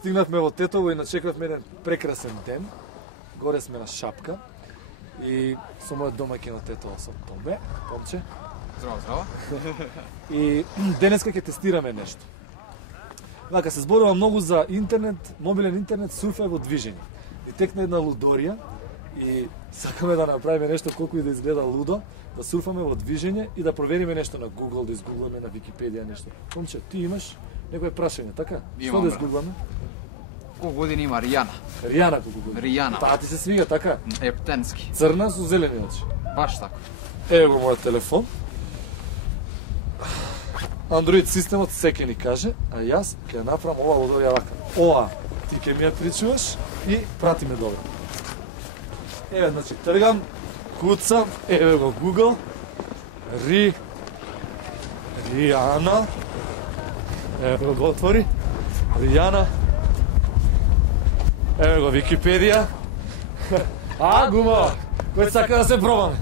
Стигнавме во Тетово и начекавме еден прекрасен ден. Горе сме на Шапка и со мојот домаќин од Тетово, со Томбе, Томче. Здраво, здраво. И денеска ќе тестираме нешто. Вака се зборува многу за интернет, мобилен интернет, сурфај во движење. И текна една лудорија и сакаме да направиме нешто колку и да изгледа лудо, да сурфаме во движење и да провериме нешто на Google, да изгугламе на Википедија нешто. Томче, ти имаш некој прашање, така? Што да изгугламе? Колку години има Ријана? Ријана колку години? Ријана. Таа ти се свига, така? Ептенски. Црна со зелени очи. Баш така. Ево го мојот телефон. Android системот секе ни каже, а јас ќе направам ова лудорија вака. Ова, ти ќе ми ја причуваш и прати ме добро. Еве, значи, тргам, куцам, еве го Google, Ријана, еве го отвори, Ријана, еве го Википедија, гума, кој сака да се пробаме.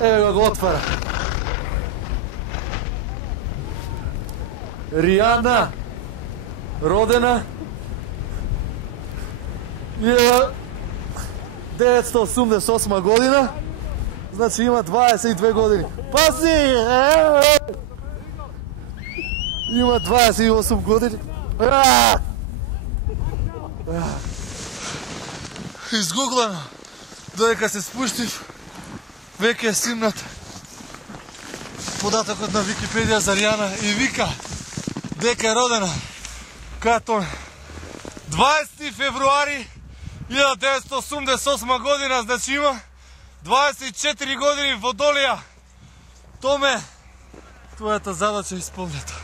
Еве го отвара. Ријана, родена 1988 година, значи има 22 години. Пази! Има 28 години. Изгуглано. Додека се спуштив, веќе е симнат податокот на Википедија за Ријана и вика дека е родена като 20 февруари 1988 година, значи има 24 години во Долија. Томе, твојата задача е исполнета.